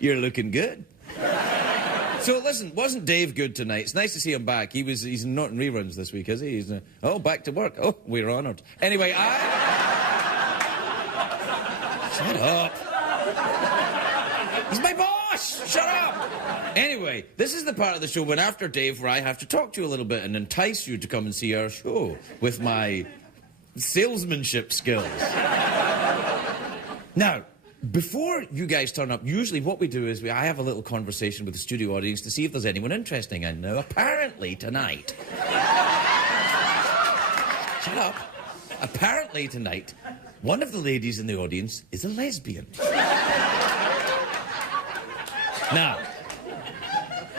You're looking good. So listen, wasn't Dave good tonight? It's nice to see him back. He's not in reruns this week, is he? He's back to work. Oh, we're honoured. Anyway, Shut up. He's my boss. Shut up. Anyway, this is the part of the show when after Dave where I have to talk to you a little bit and entice you to come and see our show with my salesmanship skills. Now, before you guys turn up, usually what we do is I have a little conversation with the studio audience to see if there's anyone interesting. And now, apparently tonight... Shut up. Apparently tonight, one of the ladies in the audience is a lesbian. Now,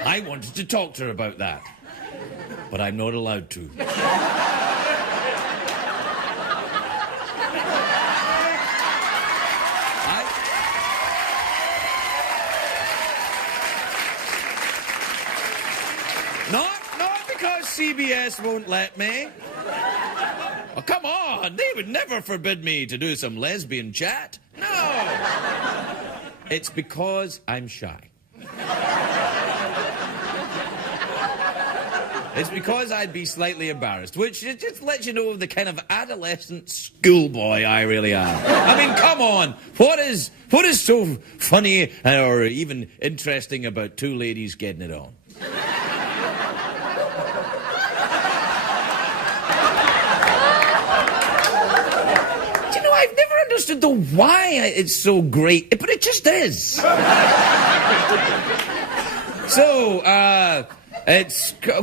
I wanted to talk to her about that, but I'm not allowed to. Not because CBS won't let me. Oh, come on, they would never forbid me to do some lesbian chat. No. It's because I'm shy. It's because I'd be slightly embarrassed, which just lets you know the kind of adolescent schoolboy I really am. I mean, come on. What is so funny or even interesting about two ladies getting it on? Do you know, I've never understood the why it's so great, but it just is. So,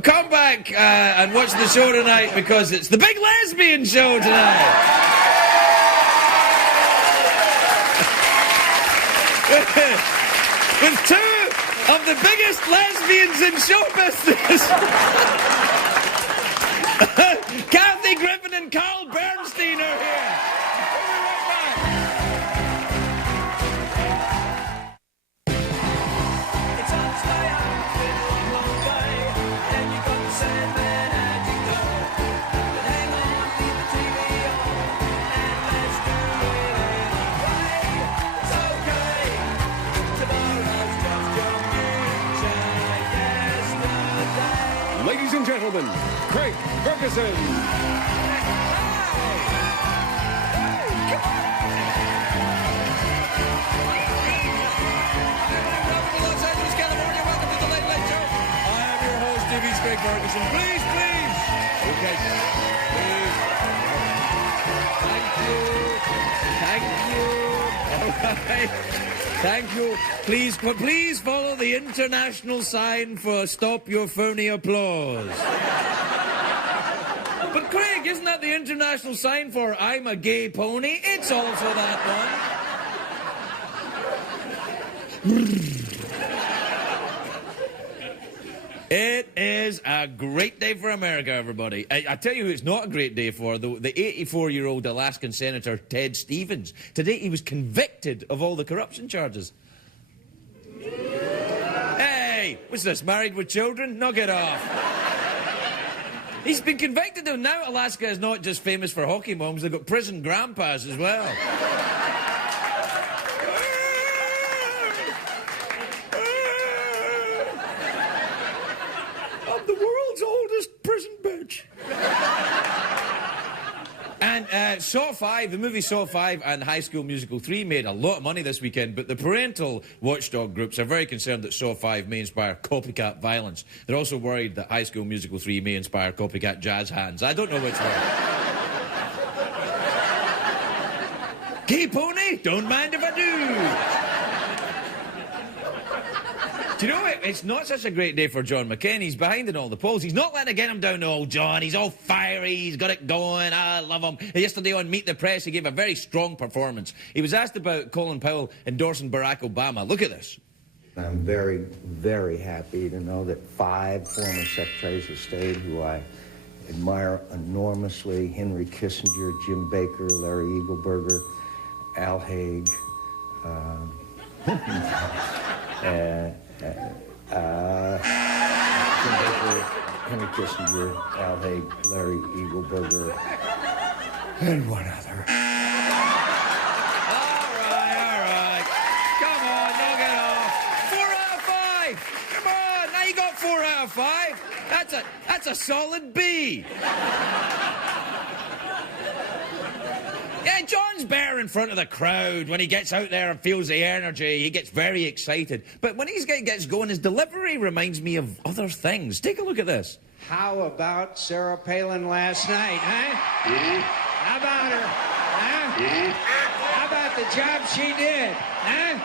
come back and watch the show tonight because it's the big lesbian show tonight. With two of the biggest lesbians in show business. Kathy Griffin and Carl Bernstein are here. Ladies and gentlemen, Craig Ferguson. Los Angeles, California. Welcome to the Late Late Show. I am your host, TV's Craig Ferguson. Please. Okay, please. Thank you. Thank you. Please follow the international sign for stop your phony applause. But Craig, isn't that the international sign for I'm a gay pony? It's also that one. It is a great day for America, everybody. I tell you who it's not a great day for, the 84-year-old Alaskan Senator Ted Stevens. Today he was convicted of all the corruption charges. Hey, what's this, married with children? Knock it off. He's been convicted, though. Now Alaska is not just famous for hockey moms, they've got prison grandpas as well. I'm the world's oldest prison bitch. And Saw 5, the movie Saw 5 and High School Musical 3 made a lot of money this weekend, but the parental watchdog groups are very concerned that Saw 5 may inspire copycat violence. They're also worried that High School Musical 3 may inspire copycat jazz hands. I don't know which one. Gay pony? Don't mind if I do. Do you know what? It's not such a great day for John McCain. He's behind in all the polls. He's not letting it get him down to old John. He's all fiery. He's got it going. I love him. Yesterday on Meet the Press, he gave a very strong performance. He was asked about Colin Powell endorsing Barack Obama. Look at this. I'm very, very happy to know that 5 former secretaries of state who I admire enormously, Henry Kissinger, Jim Baker, Larry Eagleburger, Al Haig, Henry Kissinger, Al Haig, Larry Eagleburger, and one other. All right. Come on, knock it off. 5? That's a solid B. Yeah, John's better in front of the crowd. When he gets out there and feels the energy, he gets very excited. But when he gets going, his delivery reminds me of other things. Take a look at this. How about Sarah Palin last night, huh? How about her? Huh? How about the job she did? Huh?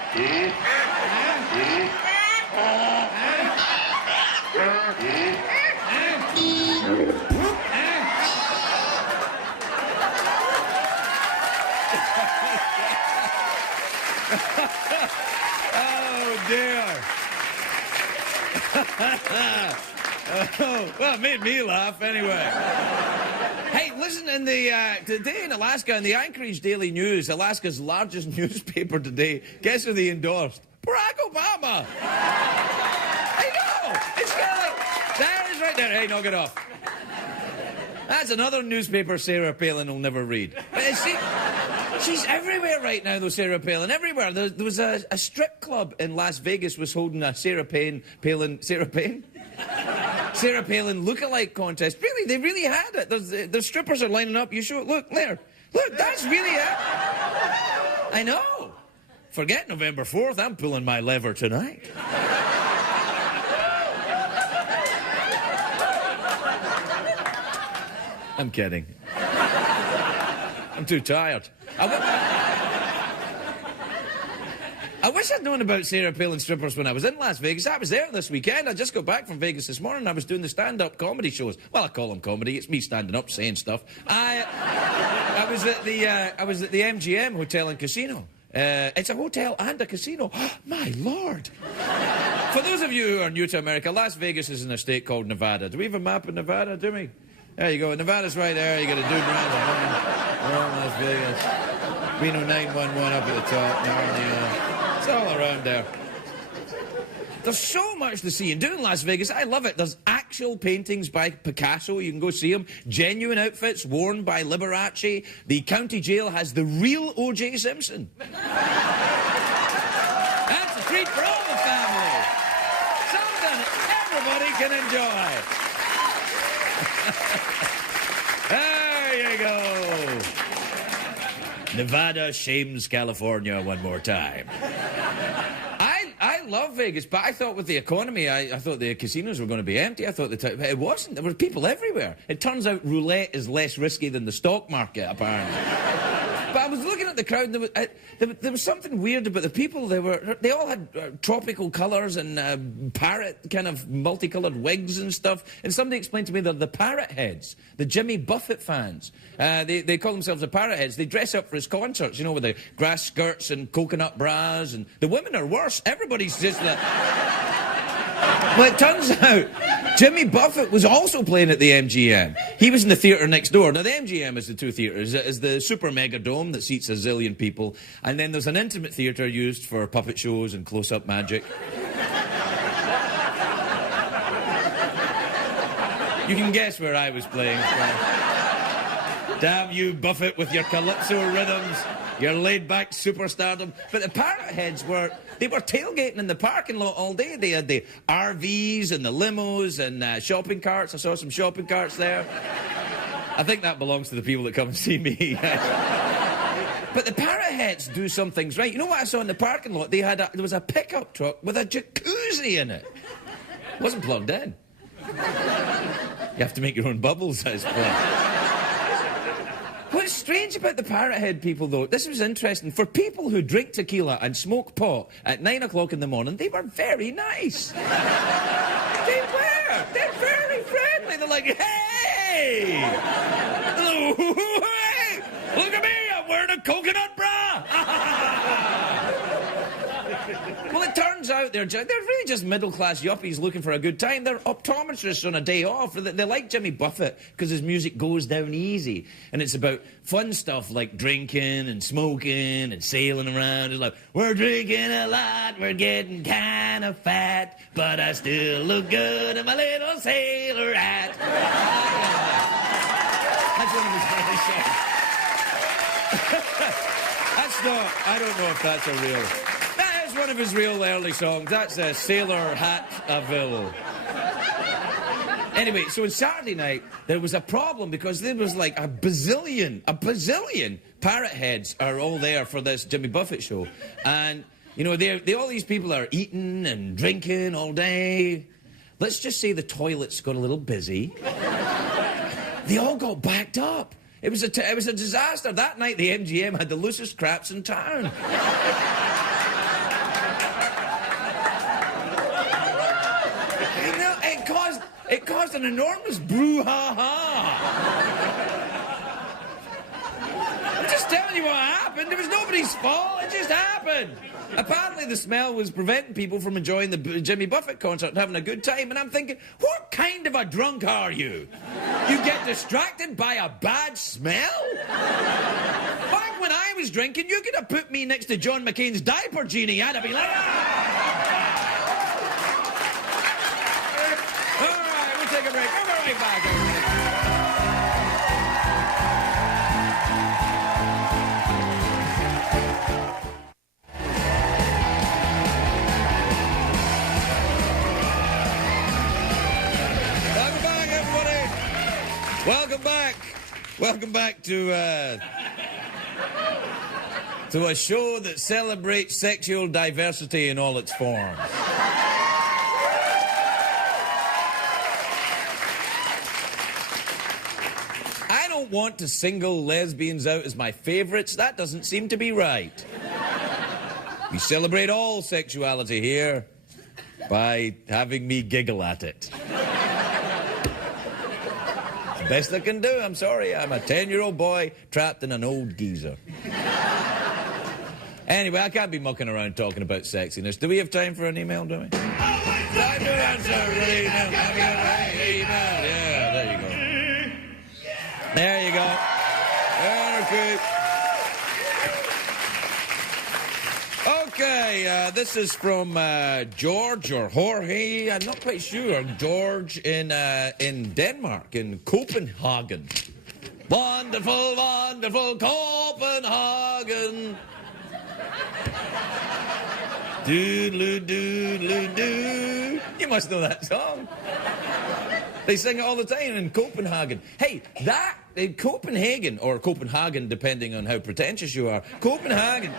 Oh, dear. Oh, well, it made me laugh anyway. Hey, listen, today in Alaska, in the Anchorage Daily News, Alaska's largest newspaper today, guess who they endorsed? Barack Obama. I know. It's kind of like, there it is right there. Hey, knock it off. That's another newspaper Sarah Palin will never read. But see, she's everywhere right now, though, Sarah Palin. Everywhere. There was a strip club in Las Vegas was holding a Sarah Palin lookalike contest. Really, they really had it. The strippers are lining up. You show it. Look, there. Look, that's really it. I know. Forget November 4th. I'm pulling my lever tonight. I'm kidding. I'm too tired. I wish I'd known about Sarah Palin strippers when I was in Las Vegas. I was there this weekend. I just got back from Vegas this morning. I was doing the stand-up comedy shows. Well, I call them comedy. It's me standing up saying stuff. I was at the MGM Hotel and Casino. It's a hotel and a casino. My Lord. For those of you who are new to America, Las Vegas is in a state called Nevada. Do we have a map of Nevada, do we? There you go. Nevada's right there. You got a dude around Las Vegas. Reno 911 up at the top. It's all around there. There's so much to see. And doing Las Vegas, I love it. There's actual paintings by Picasso. You can go see them. Genuine outfits worn by Liberace. The county jail has the real O.J. Simpson. That's a treat for all the family. Something everybody can enjoy. There you go. Nevada shames California one more time. I love Vegas, but I thought with the economy, I thought the casinos were going to be empty. I thought it wasn't. There were people everywhere. It turns out roulette is less risky than the stock market, apparently. But I was looking at the crowd, and there was something weird about the people. They all had tropical colours and parrot kind of multicolored wigs and stuff. And somebody explained to me they're the parrot heads, the Jimmy Buffett fans. They call themselves the parrot heads. They dress up for his concerts, you know, with the grass skirts and coconut bras. And the women are worse. Everybody's just that. Well, it turns out Jimmy Buffett was also playing at the MGM. He was in the theatre next door. Now, the MGM is the two theatres. It's the super mega dome that seats a zillion people. And then there's an intimate theatre used for puppet shows and close-up magic. You can guess where I was playing. Damn you, Buffett, with your calypso rhythms, your laid-back superstardom. But the parrot heads were tailgating in the parking lot all day. They had the RVs and the limos and shopping carts. I saw some shopping carts there. I think that belongs to the people that come and see me. But the parrot heads do some things right. You know what I saw in the parking lot? There was a pickup truck with a jacuzzi in it. It wasn't plugged in. You have to make your own bubbles, I suppose. What's strange about the parrot head people, though, this was interesting. For people who drink tequila and smoke pot at 9 o'clock in the morning, they were very nice. They were. They're very friendly. They're like, hey! Hey! Look at me, I'm wearing a coconut bra! Well, it turns out they're really just middle-class yuppies looking for a good time. They're optometrists on a day off. They like Jimmy Buffett because his music goes down easy. And it's about fun stuff like drinking and smoking and sailing around. It's like, we're drinking a lot, we're getting kind of fat, but I still look good in my little sailor hat. That's one of his early songs. That's not, I don't know if that's a real... One of his real early songs. That's Sailor Hatville. Anyway, so on Saturday night, there was a problem because there was like a bazillion parrot heads are all there for this Jimmy Buffett show. And, you know, all these people are eating and drinking all day. Let's just say the toilets got a little busy. They all got backed up. It was a disaster. That night, the MGM had the loosest craps in town. It caused an enormous brouhaha. I'm just telling you what happened. It was nobody's fault. It just happened. Apparently, the smell was preventing people from enjoying the Jimmy Buffett concert and having a good time. And I'm thinking, what kind of a drunk are you? You get distracted by a bad smell? Back when I was drinking, you could have put me next to John McCain's diaper genie. I'd have been like, take a break. We'll be right back. Welcome back, everybody. Welcome back. Welcome back to a show that celebrates sexual diversity in all its forms. I don't want to single lesbians out as my favourites. That doesn't seem to be right. We celebrate all sexuality here by having me giggle at it. It's the best I can do. I'm sorry. I'm a 10-year-old boy trapped in an old geezer. Anyway, I can't be mucking around talking about sexiness. Do we have time for an email, do we? Time to answer an email. Yeah, there you go. There you go. Okay, this is from George or Jorge. I'm not quite sure. George in Denmark, in Copenhagen. Wonderful, wonderful Copenhagen. Doodle-doo-doodle-doo. You must know that song. They sing it all the time in Copenhagen. Hey, that, in Copenhagen, or Copenhagen, depending on how pretentious you are, Copenhagen,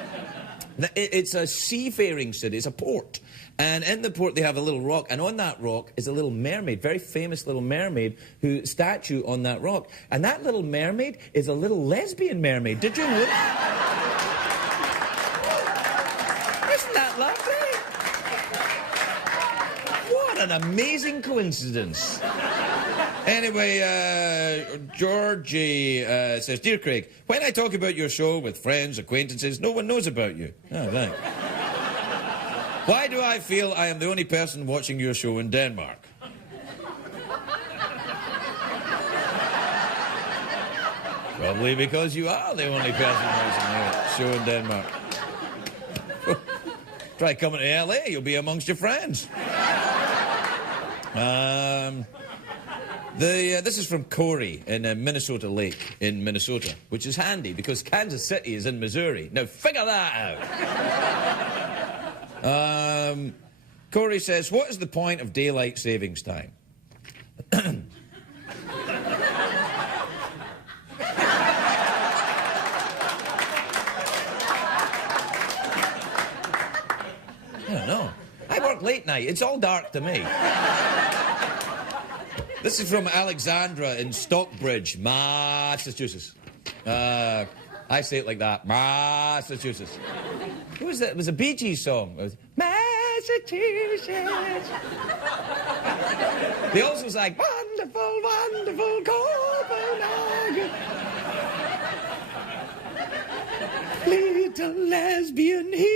it's a seafaring city, it's a port. And in the port, they have a little rock, and on that rock is a little mermaid, very famous little mermaid, statue on that rock. And that little mermaid is a little lesbian mermaid. Did you know that? Isn't that lovely? What an amazing coincidence. Anyway, Georgie says, Dear Craig, when I talk about your show with friends, acquaintances, no one knows about you. Oh, thanks. Why do I feel I am the only person watching your show in Denmark? Probably because you are the only person watching your show in Denmark. Try coming to LA, you'll be amongst your friends. This is from Corey in Minnesota Lake in Minnesota, which is handy because Kansas City is in Missouri. Now figure that out. Corey says, what is the point of daylight savings time? I don't know. I work late night. It's all dark to me. This is from Alexandra in Stockbridge, Massachusetts. I say it like that, Massachusetts. Who was that? It was a Bee Gees song. It was, Massachusetts. They also was like, wonderful, wonderful Copenhagen. Little lesbian here.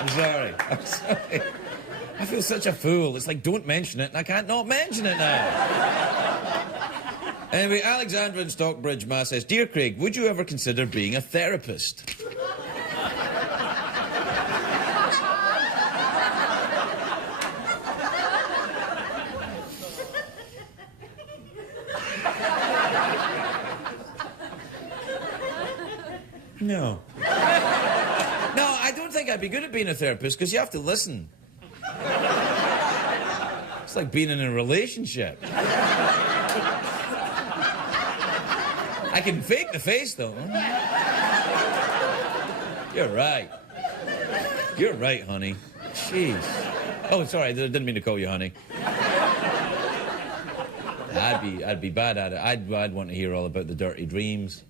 I'm sorry. I feel such a fool. It's like, don't mention it, and I can't not mention it now. Anyway, Alexandra in Stockbridge, Mass. says, Dear Craig, would you ever consider being a therapist? No. No, I don't think I'd be good at being a therapist because you have to listen. It's like being in a relationship. I can fake the face, though. You're right. You're right, honey. Jeez. Oh, sorry, I didn't mean to call you honey. I'd be bad at it. I'd want to hear all about the dirty dreams.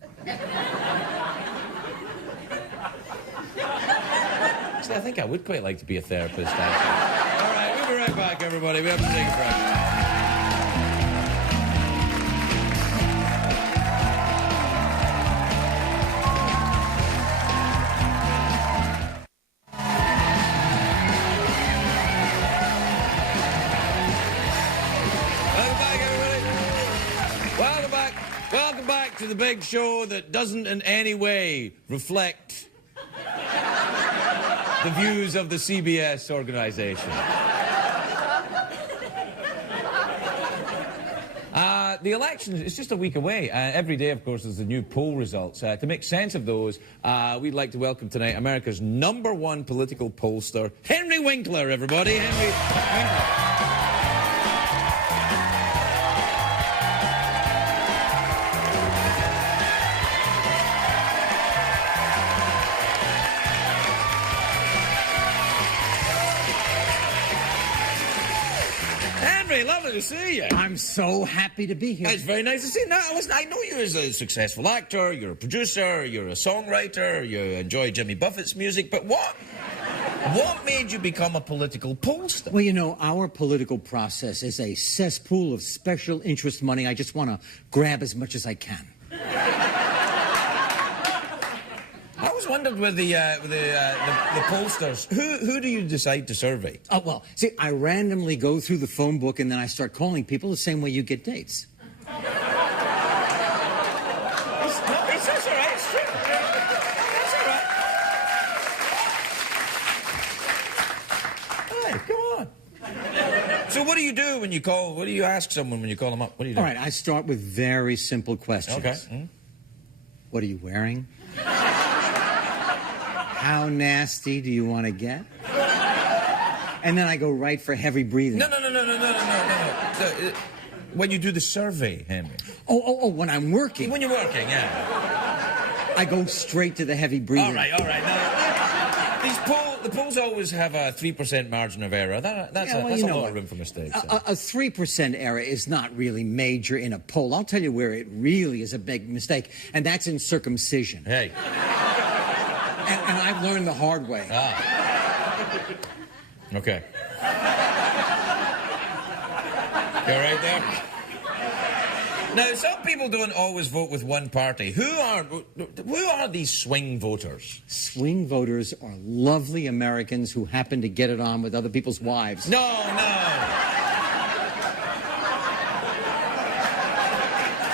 See, I think I would quite like to be a therapist, actually. All right, we'll be right back, everybody. We have to take a break. Welcome back to the big show that doesn't in any way reflect the views of the CBS organization. The election is just a week away. Every day, of course, there's the new poll results. To make sense of those, we'd like to welcome tonight America's #1 political pollster, Henry Winkler, everybody. Henry Winkler. Henry, lovely to see you. I'm so happy to be here. It's very nice to see you. Now, listen, I know you as a successful actor, you're a producer, you're a songwriter, you enjoy Jimmy Buffett's music, but what made you become a political pollster? Well, you know, our political process is a cesspool of special interest money. I just want to grab as much as I can. I always wondered with the pollsters, who do you decide to survey? Oh, well, see, I randomly go through the phone book and then I start calling people the same way you get dates. That's all right, it's true. That's all right. Hey, come on. So what do you do when you call, what do you ask someone when you call them up? What do you do? All right, I start with very simple questions. Okay. Mm-hmm. What are you wearing? How nasty do you want to get? And then I go right for heavy breathing. No. When you do the survey, Henry. Oh, when I'm working. When you're working, yeah. I go straight to the heavy breathing. All right. Now, the polls always have a 3% margin of error. That's a lot of room for mistakes. A 3% error is not really major in a poll. I'll tell you where it really is a big mistake, and that's in circumcision. Hey. And I've learned the hard way. Okay. You're right there. Now, some people don't always vote with one party. Who are these swing voters? Swing voters are lovely Americans who happen to get it on with other people's wives. No.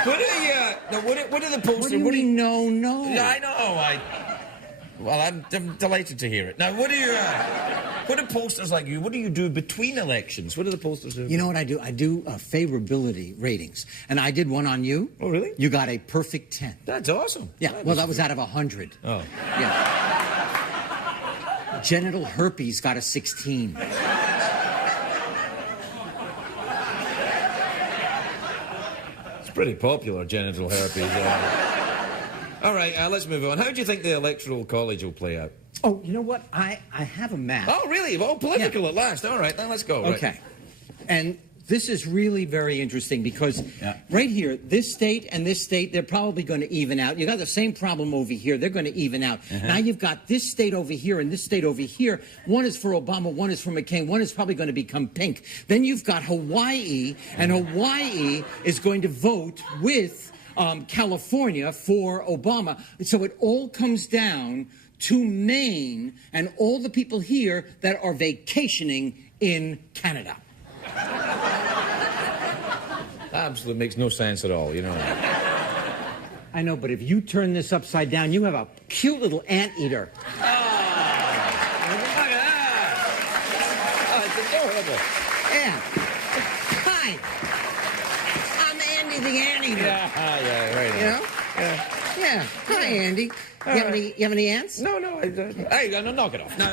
What are the pollsters? What do you mean, no? I know. Well, I'm delighted to hear it. Now, what do pollsters like you, what do you do between elections? What do the pollsters do? You know what I do? I do favorability ratings. And I did one on you. Oh, really? You got a perfect 10. That's awesome. Yeah, that was out of 100. Oh. Yeah. Genital herpes got a 16. It's pretty popular, genital herpes. All right, let's move on. How do you think the Electoral College will play out? Oh, you know what? I have a map. Oh, really? Oh, political at last. All right, then let's go. Okay. Right. And this is really very interesting because right here, this state and this state, they're probably going to even out. You got the same problem over here. They're going to even out. Now you've got this state over here and this state over here. One is for Obama, one is for McCain, one is probably going to become pink. Then you've got Hawaii, and Hawaii is going to vote with California for Obama. So it all comes down to Maine and all the people here that are vacationing in Canada. That absolutely makes no sense at all, you know. I know, but if you turn this upside down, you have a cute little anteater. Oh, look at that. Oh, it's adorable. Yeah. Hi. I'm Andy the anteater. Yeah, right. You know? Yeah. Hi, Andy. You have any ants? No, hey, no, knock it off. No,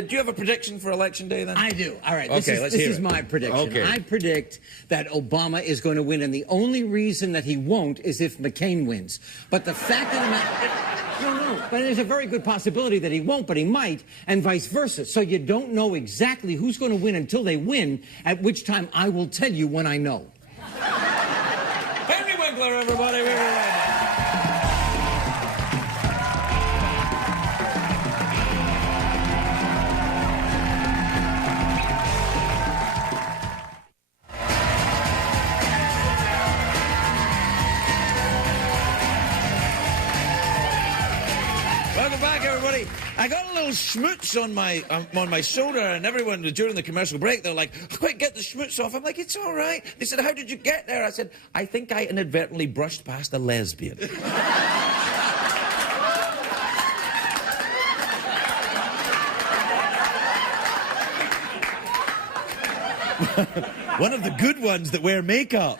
do you have a prediction for Election Day, then? I do. All right. Okay, this is my prediction. Okay. I predict that Obama is going to win, and the only reason that he won't is if McCain wins. But the fact of the matter... No, but there's a very good possibility that he won't, but he might, and vice versa. So you don't know exactly who's going to win until they win, at which time I will tell you when I know. Henry Winkler, everybody. We're right back. Welcome back, everybody. I got a little schmutz on my shoulder, and everyone during the commercial break, they're like, "Quick, get the schmutz off." I'm like, "It's all right." They said, "How did you get there?" I said, "I think I inadvertently brushed past a lesbian." One of the good ones that wear makeup.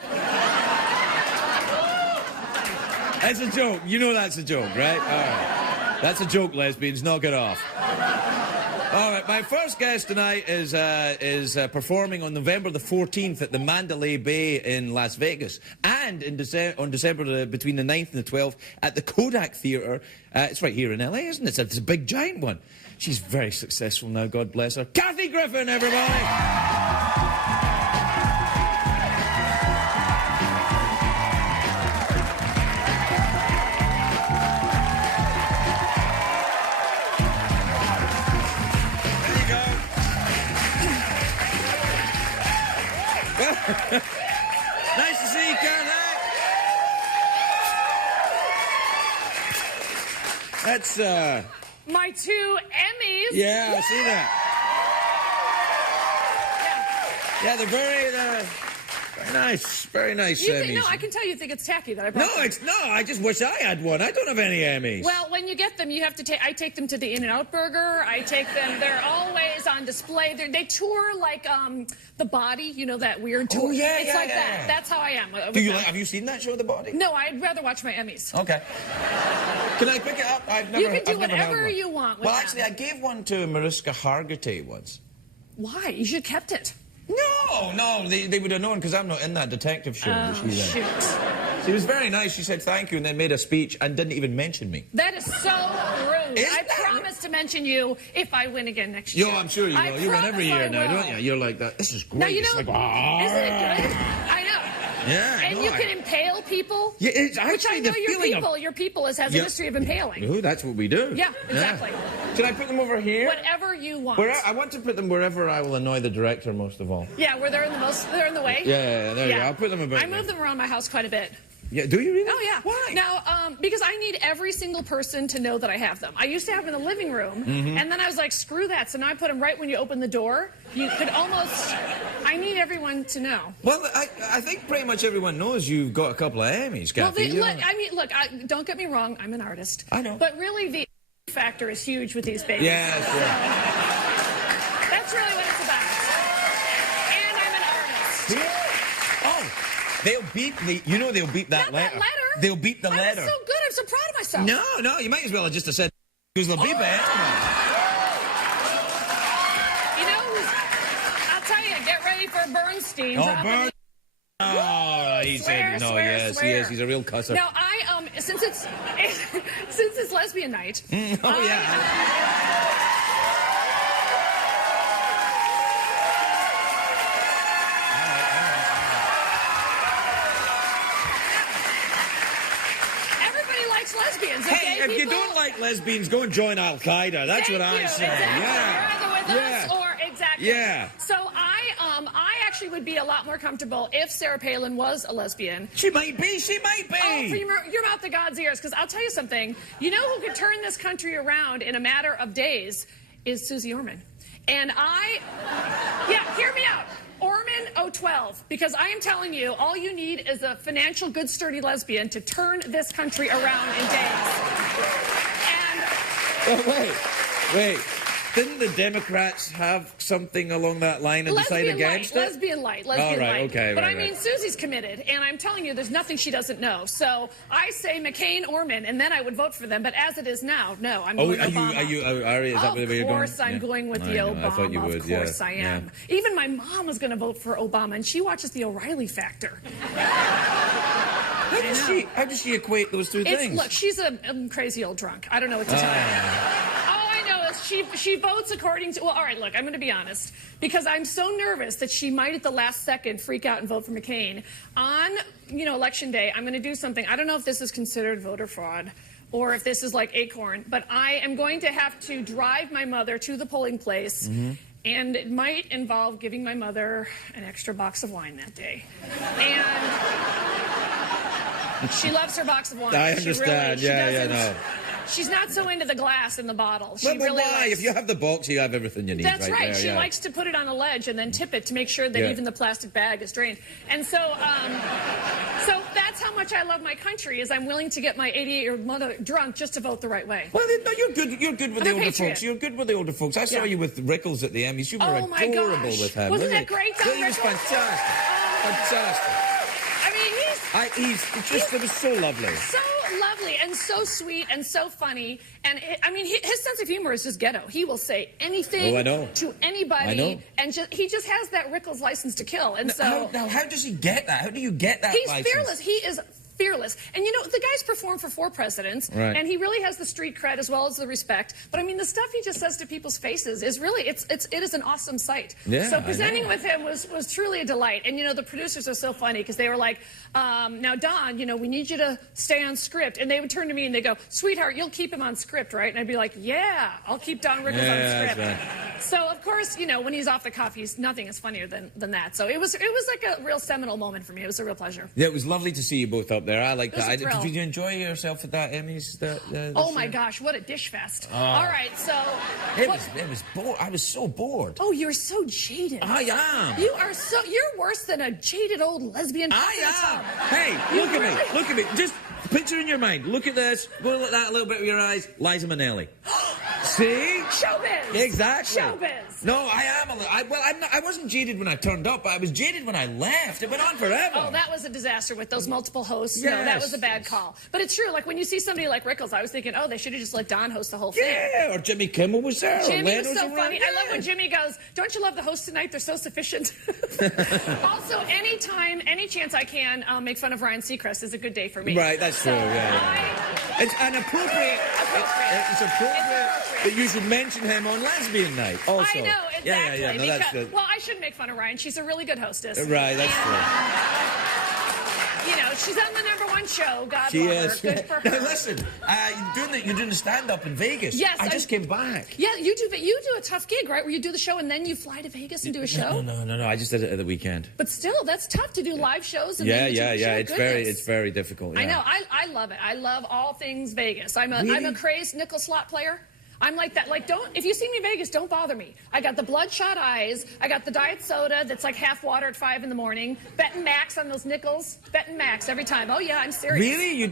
That's a joke. You know that's a joke, right? All right. That's a joke, lesbians. Knock it off. All right, my first guest tonight is performing on November the 14th at the Mandalay Bay in Las Vegas, and on December between the 9th and the 12th at the Kodak Theatre. It's right here in LA, isn't it? It's a big giant one. She's very successful now, God bless her. Kathy Griffin, everybody. Nice to see you, Caroline. That's, my 2 Emmys. Yeah, I see that. Yeah, they're very nice. Very nice Emmys. No, I can tell you think it's tacky that I brought them. I just wish I had one. I don't have any Emmys. Well, when you get them, you have to take... I take them to the In-N-Out Burger. I take them... They're always on display. They tour like The Body, you know, that weird tour. Oh, yeah, It's like that. That's how I am. Have you seen that show, The Body? No, I'd rather watch my Emmys. Okay. Can I pick it up? You can do whatever you want with Well, actually, I gave one to Mariska Hargitay once. Why? You should have kept it. No, they would have known because I'm not in that detective show that she's in. Shoot. She was very nice. She said thank you and then made a speech and didn't even mention me. That is so rude. I promise to mention you if I win again next year. Yo, I'm sure you will. You win every year now, don't you? You're like that. This is great. Now, you know, like, isn't it good? I know. Yeah, and you can impale people. Yeah, it's actually which I know the feeling your people has a history of impaling. Oh, that's what we do. Yeah, exactly. Yeah. Should I put them over here? Whatever you want. I want to put them wherever I will annoy the director most of all. Yeah, where they're in the way. Yeah, there you go. I'll put them about. I move them around my house quite a bit. Yeah, do you really? Oh, yeah. Why? Now, because I need every single person to know that I have them. I used to have them in the living room, and then I was like, screw that. So now I put them right when you open the door. You could almost... I need everyone to know. Well, I think pretty much everyone knows you've got a couple of Emmys, Kathy. Well, look, don't get me wrong. I'm an artist. I know. But really, the factor is huge with these babies. Yeah, sure. So, that's really what it's about. And I'm an artist. Yeah. Oh. They'll beat they'll beat that letter. That letter? They'll beat the letter. That was so good. I'm so proud of myself. No, you might as well have just said, because they'll beat it. You know, I'll tell you, get ready for Bernstein. Oh, he said, yes, he's a real cusser. Now, since it's lesbian night. Lesbians, okay? Hey, if you don't like lesbians, go and join Al Qaeda. That's what I say. Exactly. Yeah. You're either with us or exactly. Yeah. So I actually would be a lot more comfortable if Sarah Palin was a lesbian. She might be. Oh, from your mouth to God's ears, because I'll tell you something. You know who could turn this country around in a matter of days is Susie Orman. And hear me out. Orman 012, because I am telling you, all you need is a financial, good, sturdy lesbian to turn this country around in days. And wait. Didn't the Democrats have something along that line and decide against it? Lesbian light. All right, okay. But right, I mean, Susie's committed, and I'm telling you, there's nothing she doesn't know. So I say McCain, Orman, and then I would vote for them. But as it is now, no, I'm going Obama. Is that where you're going? Of course I'm going with the Obama. I thought you would, of course I am. Yeah. Even my mom was going to vote for Obama, and she watches the O'Reilly Factor. How does she equate those two things? Look, she's a crazy old drunk. I don't know what to tell you. All I know is she votes according to... Well, all right, look, I'm going to be honest. Because I'm so nervous that she might at the last second freak out and vote for McCain. On, Election Day, I'm going to do something. I don't know if this is considered voter fraud or if this is like Acorn, but I am going to have to drive my mother to the polling place. And it might involve giving my mother an extra box of wine that day. And she loves her box of wine. I understand. She no. She's not so into the glass in the bottle. She But really why? likes... If you have the box, you have everything you need. That's right. There, She likes to put it on a ledge and then tip it to make sure that even the plastic bag is drained. And so, so that's how much I love my country. Is I'm willing to get my 88-year-old mother drunk just to vote the right way. Well, no, you're good. You're good with I'm the a older patriot. folks. You're good with the older folks. I saw you with Rickles at the Emmys. You were my adorable gosh. with him. Wasn't that great, Don He was Rickles? fantastic. Fantastic. I mean, it was so lovely. So lovely and so sweet and so funny. And his sense of humor is just ghetto. He will say anything to anybody. And he just has that Rickles license to kill. And so how does he get that? How do you get that He's license? fearless. He is fearless. And the guy's performed for 4 presidents, and he really has the street cred as well as the respect. But I mean, the stuff he just says to people's faces is really, it is an awesome sight. Yeah, so presenting with him was truly a delight. And the producers are so funny because they were like, now Don, we need you to stay on script. And they would turn to me and they go, sweetheart, you'll keep him on script, right? And I'd be like, yeah, I'll keep Don Rickles on script. Right. So of course, when he's off the cuff, nothing is funnier than that. So it was like a real seminal moment for me. It was a real pleasure. Yeah, it was lovely to see you both up there. I like that. Did you enjoy yourself at that Emmys? Oh my gosh, what a dish fest! All right, so it was bored. I was so bored. Oh, you're so jaded. I am. You're worse than a jaded old lesbian. I am. Hey, look at me. Look at me. Just picture in your mind. Look at this. Go at that a little bit with your eyes. Liza Minnelli. See? Showbiz. Exactly. Showbiz. No, I am a little. I wasn't jaded when I turned up, but I was jaded when I left. It went on forever. Oh, that was a disaster with those multiple hosts. Yes. No, that was a bad call. But it's true. Like when you see somebody like Rickles, I was thinking, oh, they should have just let Don host the whole thing. Yeah, or Jimmy Kimmel was there. Jimmy was so funny. I love when Jimmy goes, don't you love the hosts tonight? They're so sufficient. Also, anytime, any chance I can make fun of Ryan Seacrest is a good day for me. Right, that's true. It's appropriate. It's appropriate that you should mention him on Lesbian Night also. I know, exactly. Yeah. No, that's good. Well, I shouldn't make fun of Ryan. She's a really good hostess. Right, that's true. She's on the #1 show. God she love is. her. Good for her. Now listen, you're doing the stand-up in Vegas. Yes, I just came back. Yeah, you do a tough gig, right? Where you do the show and then you fly to Vegas and do a show. No. I just did it at the weekend. But still, that's tough to do live shows. And Yeah. It's It's very difficult. Yeah. I know. I love it. I love all things Vegas. I'm a crazed nickel slot player. I'm like that. Like, if you see me in Vegas, don't bother me. I got the bloodshot eyes. I got the diet soda that's like half water at 5 in the morning. Betting max on those nickels. Betting max every time. Oh, yeah, I'm serious. Really? You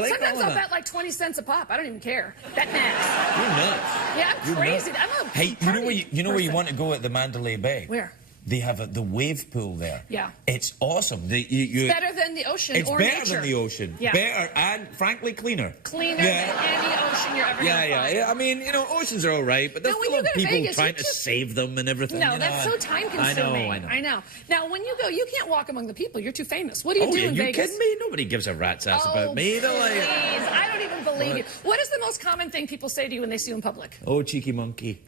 like Sometimes all I'll that? bet like 20 cents a pop. I don't even care. Bet max. You're nuts. Yeah, I'm crazy. I'm a Hey, you know where you want to go at the Mandalay Bay? Where? They have the wave pool there. Yeah. It's awesome. It's better than the ocean it's or better nature. than the ocean. Yeah. Better and, frankly, cleaner. Cleaner than any ocean you're ever going to find. Yeah. I mean, oceans are all right, but there's when still you go to people Vegas, trying to save them and everything. No, that's so time-consuming. I know. Now, when you go, you can't walk among the people. You're too famous. What do you do in Vegas? Are you kidding me? Nobody gives a rat's ass about me. They're like, please. I don't even believe you. What is the most common thing people say to you when they see you in public? oh, cheeky monkey.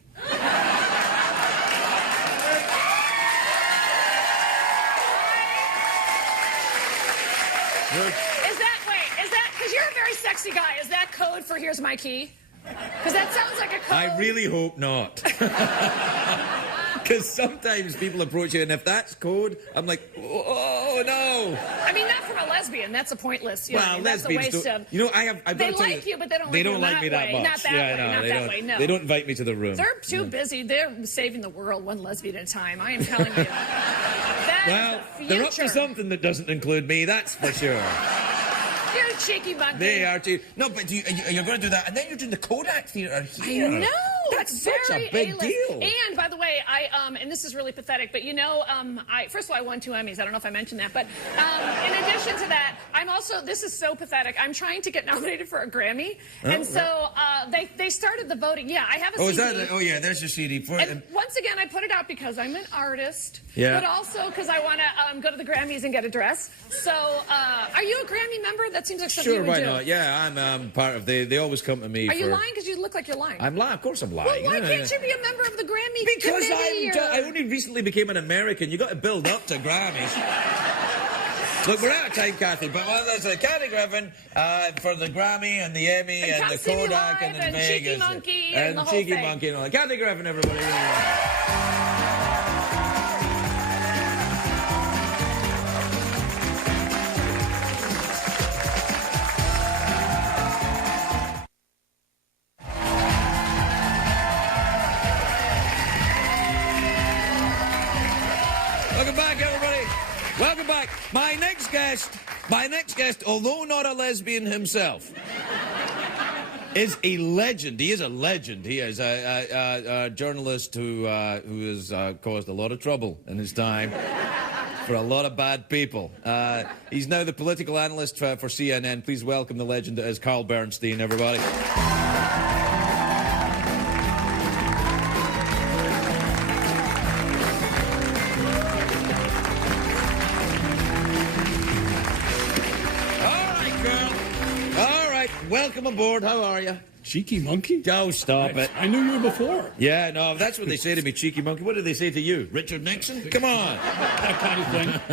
Is that, because you're a very sexy guy, is that code for here's my key? Because that sounds like a code. I really hope not. Because sometimes people approach you, and if that's code, I'm like, oh, no. I mean, not from a lesbian. That's a pointless. Well, that's a waste of. I've they got to tell like you, but they don't. They like don't like me that much. Not that way. Not that way. No. They don't invite me to the room. They're too busy. They're saving the world one lesbian at a time. I am telling you. Well, they're up to something that doesn't include me. That's for sure. You're a cheeky monkey. They are too. No, but you're going to do that, and then you're doing the Kodak Theatre here. I know. That's such very a big A-list. deal. And by the way, and this is really pathetic, but first of all, I won 2 Emmys. I don't know if I mentioned that, but in addition to that, I'm also, this is so pathetic, I'm trying to get nominated for a Grammy, and so they started the voting. Yeah, I have a CD. Is that? Oh yeah, there's your CD. And once again, I put it out because I'm an artist, Yeah. but also because I want to go to the Grammys and get a dress. So, are you a Grammy member? That seems like something Sure, you would why do. not? Yeah, I'm part of. They always come to me. Are you lying? Because you look like you're lying. I'm lying. Of course, I'm lying. Well, why can't you be a member of the Grammy Because committee? I only recently became an American. You got to build up to Grammys. Look, we're out of time, Kathy, but there's a Kathy Griffin for the Grammy and the Emmy And and Come the See Me Kodak Live and and Vegas Cheeky Monkey and the whole Cheeky thing. Monkey and all that. Kathy Griffin, everybody. Welcome back, everybody. Welcome back. My next guest, although not a lesbian himself, is a legend. He is a legend. He is a journalist who has caused a lot of trouble in his time for a lot of bad people. He's now the political analyst for CNN. Please welcome the legend that is Carl Bernstein, everybody. Welcome aboard. How are you? Cheeky monkey? Oh, stop it. I knew you before. Yeah, no, that's what they say to me, cheeky monkey. What did they say to you? Richard Nixon? Come on. That kind of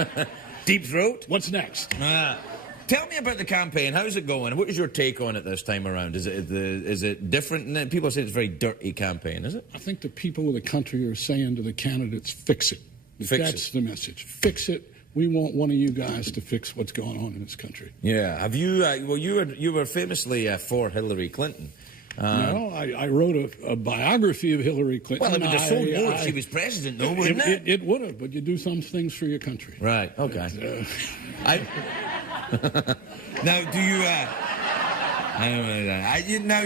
thing. Deep throat? What's next? Tell me about the campaign. How's it going? What is your take on it this time around? Is it different? People say it's a very dirty campaign, is it? I think the people of the country are saying to the candidates, fix it. That's the message. Fix it. We want one of you guys to fix what's going on in this country. Yeah. Have you? Well, you were famously for Hillary Clinton. No, I wrote a biography of Hillary Clinton. Well, I mean, there's so more if she was president, though, wouldn't it? It would have, but you do some things for your country. Right. Okay. Now, do you? I don't know.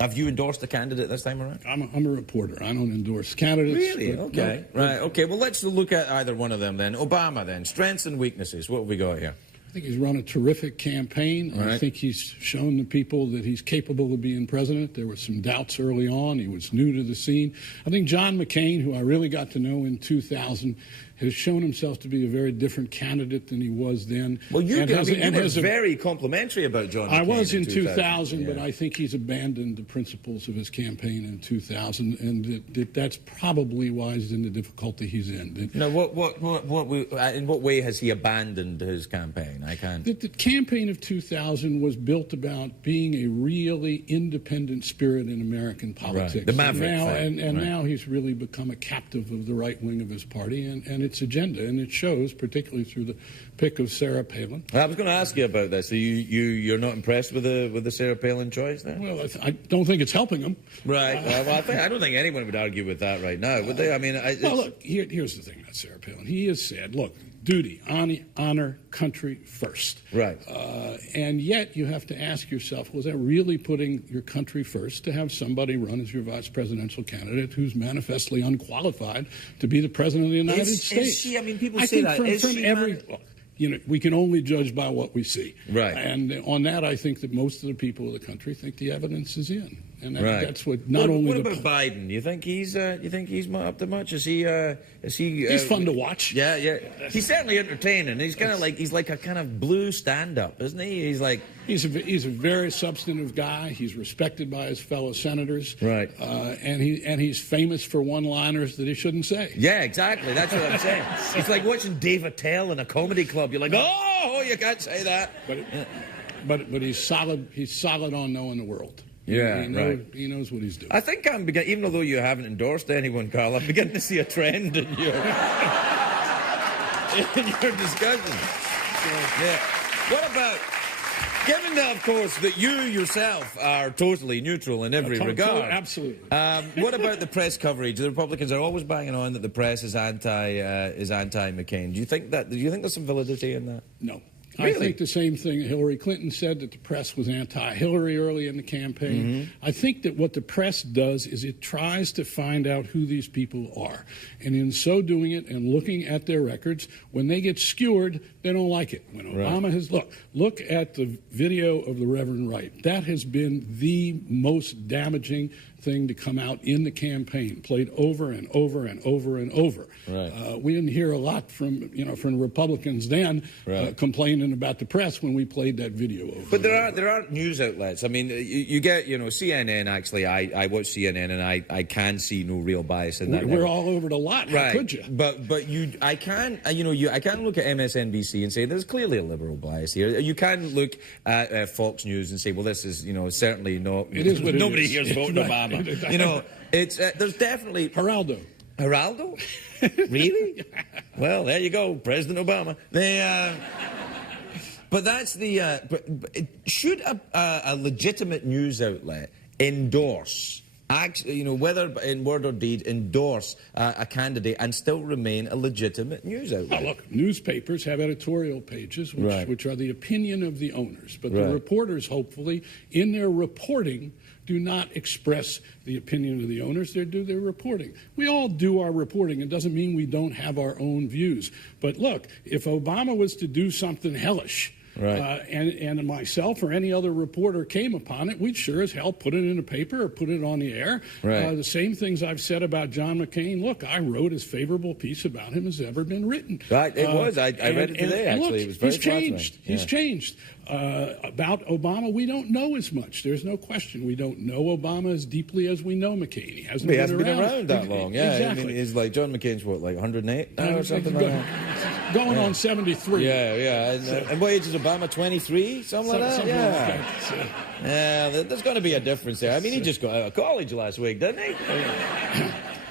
Have you endorsed a candidate this time around? I'm a reporter. I don't endorse candidates. Really? Okay. Right. Okay. Well, let's look at either one of them then. Obama then. Strengths and weaknesses. What have we got here? I think he's run a terrific campaign. Right. I think he's shown the people that he's capable of being president. There were some doubts early on. He was new to the scene. I think John McCain, who I really got to know in 2000, has shown himself to be a very different candidate than he was then. Well, you were very complimentary about John McCain. I was in 2000, yeah. but I think he's abandoned the principles of his campaign in 2000, and that's probably why he's in the difficulty he's in. Now, in what way has he abandoned his campaign? I can't. The campaign of 2000 was built about being a really independent spirit in American politics. Right. The maverick and thing. now he's really become a captive of the right wing of his party and its agenda, and it shows, particularly through the pick of Sarah Palin. I was going to ask you about this. So you're not impressed with the Sarah Palin choice there? Well, I don't think it's helping him. Right. Well, I don't think anyone would argue with that right now, would they? I mean, well, look. Here's the thing about Sarah Palin. He has said, look, duty, honor, country first. Right. And yet you have to ask yourself, was that really putting your country first to have somebody run as your vice presidential candidate who's manifestly unqualified to be the president of the United States? Is she? I mean, people I say think that. From every, we can only judge by what we see. Right. And on that, I think that most of the people of the country think the evidence is in. And that's what What about Biden? You think he's up to much? Is he? He's fun to watch. Yeah. He's certainly entertaining. He's kind of like a kind of blue stand-up, isn't he? He's a very substantive guy. He's respected by his fellow senators. Right. And he's famous for one-liners that he shouldn't say. Yeah, exactly. That's what I'm saying. It's like watching Dave Attell in a comedy club. You're like, oh, you can't say that. But he's solid. He's solid on knowing the world. Yeah, he knows what he's doing. I think even although you haven't endorsed anyone, Carl, I'm beginning to see a trend in your discussion. Yeah. What about, given that, of course, that you yourself are totally neutral in every regard? Absolutely. What about the press coverage? The Republicans are always banging on that the press is anti-McCain. Do you think there's some validity in that? No. I think the same thing Hillary Clinton said, that the press was anti-Hillary early in the campaign. I think that what the press does is it tries to find out who these people are. And in so doing it and looking at their records, when they get skewered, they don't like it. When Obama has, look at the video of the Reverend Wright. That has been the most damaging thing to come out in the campaign, played over and over and over and over. We didn't hear a lot from Republicans then complaining about the press when we played that video over. But there are news outlets. I mean, you get, CNN, actually, I watch CNN and I can see no real bias in that. We're all over the lot. How could you? But I can look at MSNBC and say there's clearly a liberal bias here. You can look at Fox News and say, well, this is, certainly not. It is what nobody it is. here's voting Obama. It's there's definitely Geraldo. Really? Well, there you go, President Obama. But that's the. Should a legitimate news outlet endorse, whether in word or deed, endorse a candidate and still remain a legitimate news outlet? Look, newspapers have editorial pages, which are the opinion of the owners. But the reporters, hopefully, in their reporting, do not express the opinion of the owners. They do their reporting. We all do our reporting. It doesn't mean we don't have our own views. But look, if Obama was to do something hellish, and myself or any other reporter came upon it, we'd sure as hell put it in a paper or put it on the air. The same things I've said about John McCain. Look, I wrote as favorable a piece about him as ever been written. It was. I read it today, actually. Look, it was very he's changed. He's changed. About Obama, we don't know as much. There's no question. We don't know Obama as deeply as we know McCain. He hasn't been around that long. Yeah, exactly. I mean, he's like John McCain's 108 now or something like that. Going on 73. Yeah. And what age is Obama? 23, something like that. Yeah, there's going to be a difference there. I mean, he just got out of college last week, didn't he?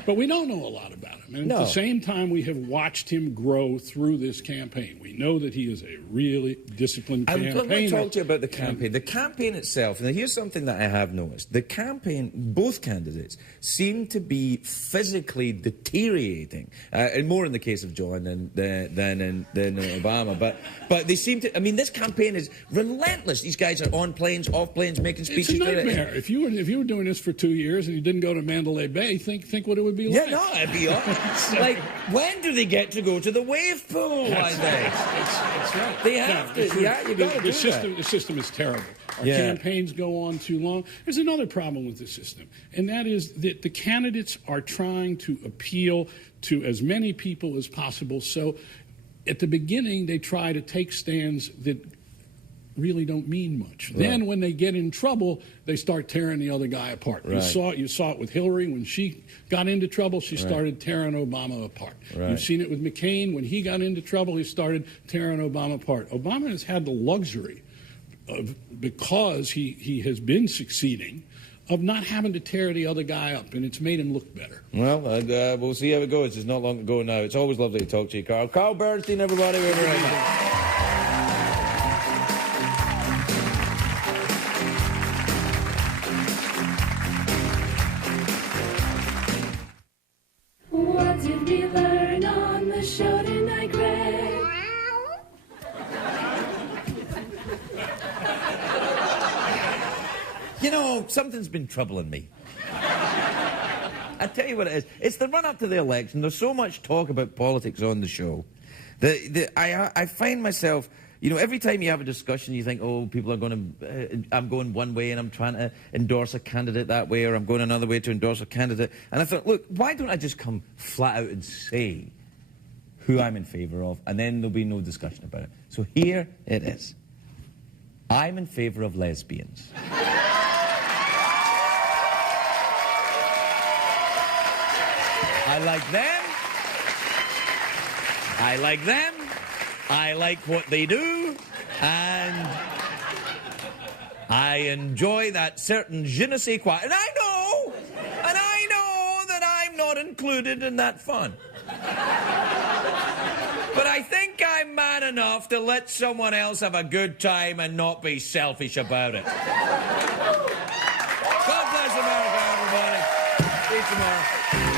But we don't know a lot about him. And at the same time, we have watched him grow through this campaign. We know that he is a really disciplined campaigner. I'm going to talk to you about the campaign. The campaign itself, now here's something that I have noticed. The campaign, both candidates, seem to be physically deteriorating. And more in the case of John than Obama. But they seem to, I mean, this campaign is relentless. These guys are on planes, off planes, making speeches. It's a nightmare. If you were doing this for 2 years and you didn't go to Mandalay Bay, think what it would be like. Yeah, no, it'd be awesome. Like, when do they get to go to the wave pool? That's right. They have to. Yeah, you got to do that. The system is terrible. Our campaigns go on too long. There's another problem with the system, and that is that the candidates are trying to appeal to as many people as possible. So at the beginning, they try to take stands that really don't mean much. Then when they get in trouble, they start tearing the other guy apart. You saw it with Hillary. When she got into trouble, she started tearing Obama apart. You've seen it with McCain. When he got into trouble, he started tearing Obama apart. Obama has had the luxury of, because he has been succeeding, of not having to tear the other guy up, and it's made him look better. Well, we'll see how it goes. It's not long to go now. It's always lovely to talk to you, Carl. Carl Bernstein, everybody. We're right back. What did we learn on the show tonight, Greg? Something's been troubling me. I tell you what it is. It's the run-up to the election. There's so much talk about politics on the show. I find myself, every time you have a discussion, you think, oh, people are going to, I'm going one way and I'm trying to endorse a candidate that way, or I'm going another way to endorse a candidate. And I thought, look, why don't I just come flat out and say who I'm in favour of, and then there'll be no discussion about it. So here it is. I'm in favour of lesbians. I like them. I like what they do. And I enjoy that certain je ne sais quoi. And I know that I'm not included in that fun. But I think I'm man enough to let someone else have a good time and not be selfish about it. God bless America, everybody. See you tomorrow.